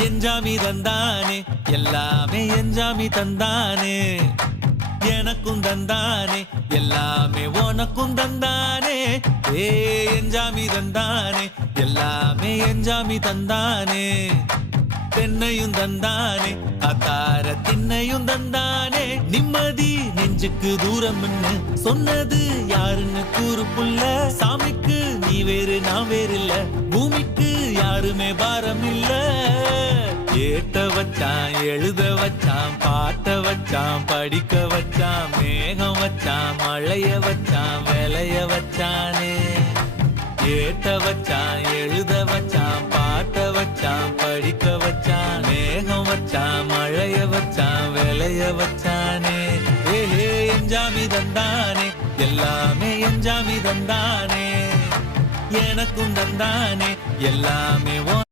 எஞ்சாமி தந்தானே எல்லாமே எஞ்சாமி தந்தானே எனக்கும் தந்தானே எல்லாமே உனக்கும் தந்தானே ஏ எஞ்சாமி தந்தானே எல்லாமே எஞ்சாமி தந்தானே தென்னையும் தந்தானே அத்தார திண்ணையும் தந்தானே நிம்மதி நெஞ்சுக்கு தூரம்னு சொன்னது யாருன்னு கூறு புள்ள சாமிக்கு நீ வேறு நான் வேறு இல்ல பூமிக்கு யாருமே பாரம் இல்ல ஏட்ட வச்சான் எழுத வச்சான் பாட்ட வச்சான் படிக்க வச்சான் மேகம் வச்சான் மழைய வச்சான் விளைய வச்சானே ஏட்ட வச்சான் எழுத வச்சான் பாட்ட வச்சான் படிக்க வச்சான் மேகம் வச்சான் மழைய வச்சான் விளைய வச்சானே ஏஹே எஞ்சாமி தந்தானே எல்லாமே எஞ்சாமி தந்தானே எனக்கும் தந்தானே எல்லாமே